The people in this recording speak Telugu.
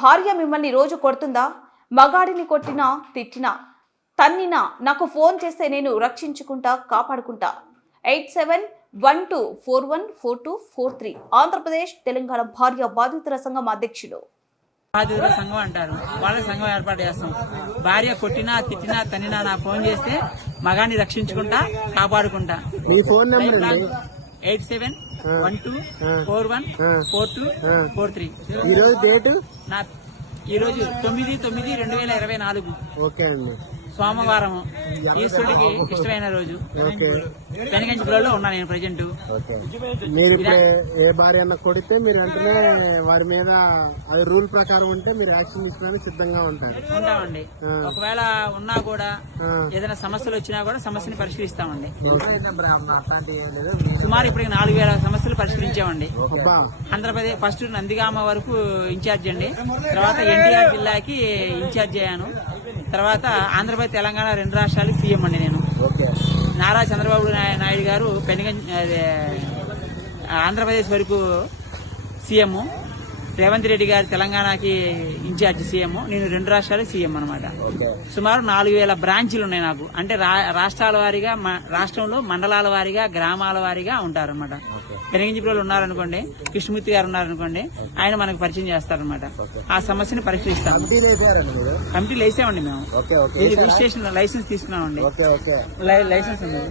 భార్య మిమ్మల్ని రోజు కొడుతుందా? మగాడిని కొట్టినా తిట్టినా తన్నినా నాకు ఫోన్ చేస్తే నేను రక్షించుకుంటా, కాపాడుకుంటా. 8712414243 ఆంధ్రప్రదేశ్ తెలంగాణ భార్య బాధితుల సంఘం అధ్యక్షుడు. బాధితుల సంఘం అంటారు. వాళ్ళ సంఘం ఏర్పాటు చేస్తాం. భార్య కొట్టినా తిట్టినా తన్నినా నా ఫోన్ చేస్తే మగాన్ని రక్షించుకుంటా, కాపాడుకుంటా. 8712414243. ఈ రోజు 9/9/2024 సోమవారం. ఈశ్వరుడికి ఇష్టమైన రోజు. పెనగంచిపురంలో ఉన్నా నేను ప్రజెంట్. మీరు ఏ భార్య అన్న కొడితే మీరు వెంటనే వారి మీద అది రూల్ ప్రకారం ఉంటే మీరు యాక్షన్ తీసుకోవడానికి సిద్ధంగా ఉంటామండి. ఒకవేళ ఉన్నా కూడా ఏదైనా సమస్యలు వచ్చినా కూడా సమస్యని పరిష్కరిస్తామండి. సుమారు ఇప్పటికి 4000 సమస్యలు పరిష్కరించామండి. ఆంధ్రప్రదేశ్ ఫస్ట్ నందిగామ వరకు ఇన్ఛార్జ్ అండి. తర్వాత ఎన్టీఆర్ జిల్లాకి ఇన్ఛార్జ్ అయ్యాను. తర్వాత ఆంధ్రప్రదేశ్ తెలంగాణ 2 రాష్ట్రాలకు సీఎం అండి నేను. నారా చంద్రబాబు నాయుడు గారు ఆంధ్రప్రదేశ్ వరకు సీఎం, రేవంత్ రెడ్డి గారు తెలంగాణకి ఇన్ఛార్జ్ సీఎం, నేను 2 రాష్ట్రాలకు సీఎం అనమాట. సుమారు 4000 బ్రాంచీలు ఉన్నాయి నాకు. అంటే రాష్ట్రాల వారీగా, రాష్ట్రంలో మండలాల వారీగా, గ్రామాల వారీగా ఉంటారనమాట. పెనగంచిపురంలో ఉన్నారనుకోండి, కృష్ణమూర్తి గారు ఉన్నారనుకోండి, ఆయన మనకు పరిచయం చేస్తారనమాట. ఆ సమస్యని పరిష్కరిస్తాం. కమిటీలు వేసామండి మేము. రిజిస్ట్రేషన్ లైసెన్స్ తీసుకున్నామండి. లైసెన్స్ ఉంది.